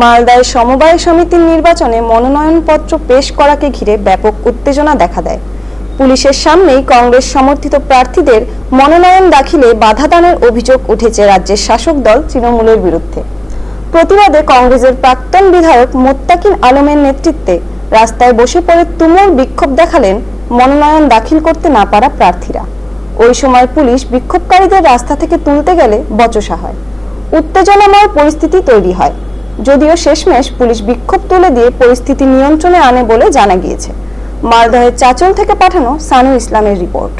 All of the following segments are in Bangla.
মালদায় সমবায় সমিতির নির্বাচনে মনোনয়নপত্র পেশ করাকে ঘিরে ব্যাপক উত্তেজনা দেখা দেয়। পুলিশের সামনেই কংগ্রেস সমর্থিত প্রার্থীদের মনোনয়ন দাখিলে বাধাদানের অভিযোগ উঠেছে রাজ্যের শাসক দল তৃণমূলের বিরুদ্ধে। প্রতিবাদে কংগ্রেসের প্রাক্তন বিধায়ক মোত্তাকিন আলমের নেতৃত্বে রাস্তায় বসে পড়ে তুমুল বিক্ষোভ দেখালেন মনোনয়ন দাখিল করতে না পারা প্রার্থীরা। ওই সময় পুলিশ বিক্ষোভকারীদের রাস্তা থেকে তুলতে গেলে বচসা হয়। উত্তেজনাময় পরিস্থিতি তৈরি হয়। যদিও শেষমেশ পুলিশ বিক্ষোভ তুলে দিয়ে পরিস্থিতি নিয়ন্ত্রণে আনে বলে জানা গিয়েছে। মালদহের চাচল থেকে পাঠানো সানু ইসলামের রিপোর্ট।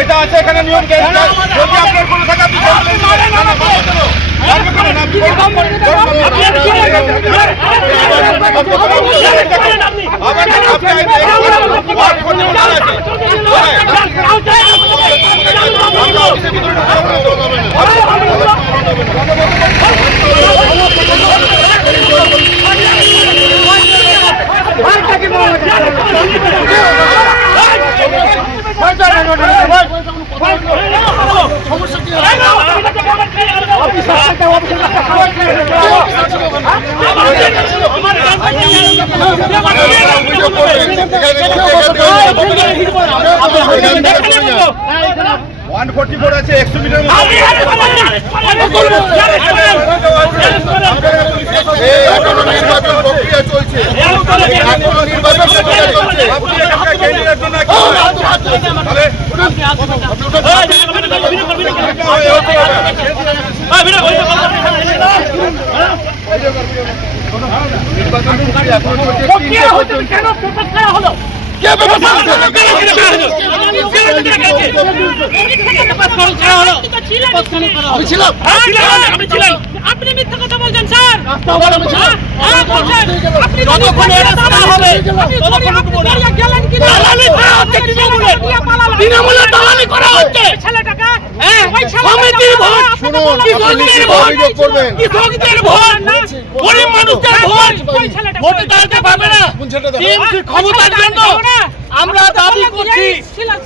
এটা আছে এখানে নিয়ম যদি আপনার কোনো থাকে আপনি কমপ্লেন দিবেন না না বাবা কেন আপনি করেন আপনি আবার আপনি ওয়ার্ড করতে বলা আছে আমরা অফিসের ভিতরে ওয়ান ফোর্টি ফোর আছে একশো মিটার এখনও নির্বাচন প্রক্রিয়া চলছে এখনও নির্বাচন প্রক্রিয়া চলছে আপনি এখানকার ক্যান্ডিডেট না তাহলে নির্বাচন প্রক্রিয়া এখনও চলছে কেন প্রকাশ করা হলো কে ব্যবস্থা আমি ছিলাম আমি ছিলাম আপনি মিথ্যা কথা বলছেন স্যার যদি দালালি করা হচ্ছে ছেলেটাকে, সমিতির ভোট, আপনাকে শুনুন, বলা আপনি হয়েছে। কি অভিযোগ করবেন? কৃষকদের ভোট গরিব মানুষদের ভোট ভোটে দাঁড়াতে পারবে না টিএমসি ক্ষমতার জন্য আমরা দাবি করছি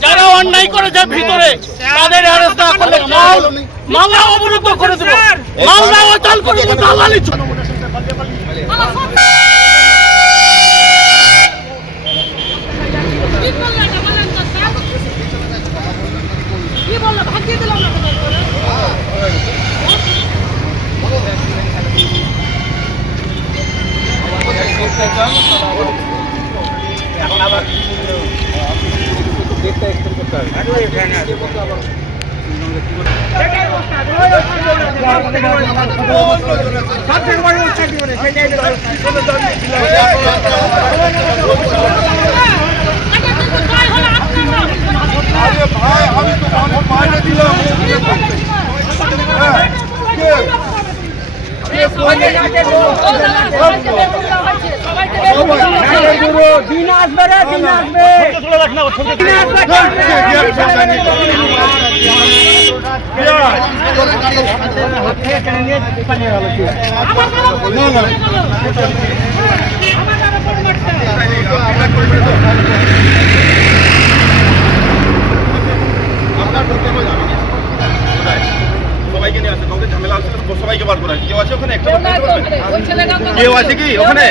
যারা অন্যায় করেছে ভিতরে তাদের অ্যারেস্ট না করলে মাল মামলা অবরুদ্ধ করে দেবো মামলা অচল করে দেবো দালালি চলবে না। কি বললেন না বলেন তো স্যার? কি বলল? ভাগিয়ে দিলাম না কোথায় করে? জয় হলো আপনারা। আরে ভাই আমি তো মাইনে দিলাম হ্যাঁ? দিন আসবে রে দিন আসবে? সবাইকে নিয়ে আসে কাউকে ঝামেলা হচ্ছে সবাইকে বার করা কেউ আছে ওখানে একটা? কেউ আছে কি ওখানে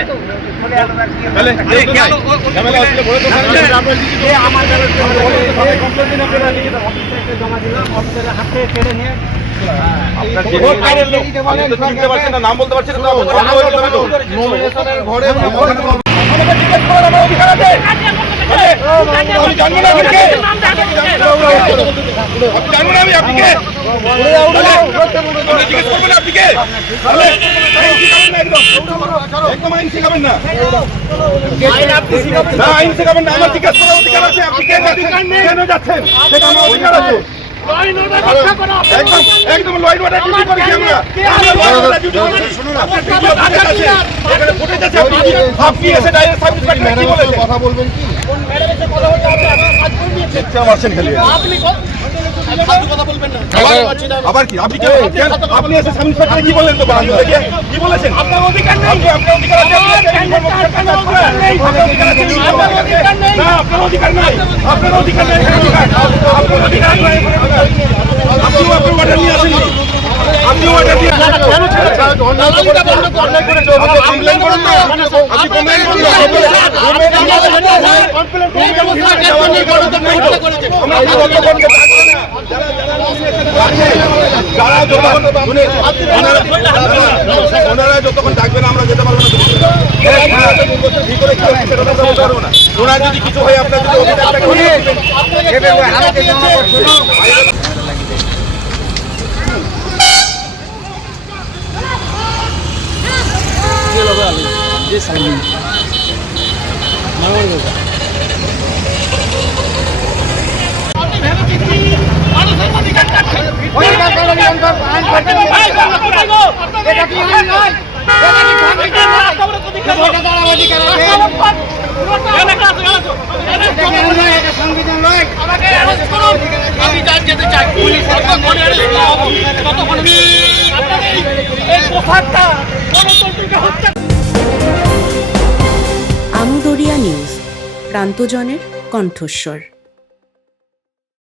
নাম বলতে পারছেন না, হয়ে জিজ্ঞেস আমার অধিকার আছে। জানব না আপনি কে? আপনি জানব না আমি আপনি কে? তাহলে আপনি জিজ্ঞেস আপনি কে? না একদম। একদম আইন শিখাবেন না। না আইন শেখাবেন না। আমার জিজ্ঞাসা করার অধিকার আছে। আপনি কেন যাচ্ছেন? কেন যাচ্ছেন? সেটা আমার অধিকার আছে। একদম একদম লয়েড ওয়াটার ডিউটি করেছি আমরা। আমরা লয়েড ওয়াটার ডিউটি করেছি। শুনুন না ভিডিও ফুটেজ আছে। এখানে ফুটেজ আছে। আপনি আপনি এসে ডাইরেক্ট কি বলেছেন? কথা বলবেন কি? আপনি কেন আপনি এসে সাব ইন্সপেক্টর কি বললেন তো থেকে কি বলেছেন আপনার অধিকার নেই আপনার অধিকার আছে আপনার অধিকার নেই না আপনার অধিকার নেই আপনার অধিকার নেই আপনার অধিকার নেই আপনিও আপনার অর্ডার নিয়ে আসেন আপনিও অর্ডার নিয়ে কমপ্লেন করুন না আপনি কমপ্লেন করুন না আমরা যতক্ষণ যারা যতক্ষণ শুনে ওনারা ওনারা যতক্ষণ ডাকবেন আমরা যেতে পারব না। ওনার যদি কিছু হয় আপনার যদি অভিযোগটা করে আমদরিয়া নিউজ প্রান্তজনের কণ্ঠস্বর।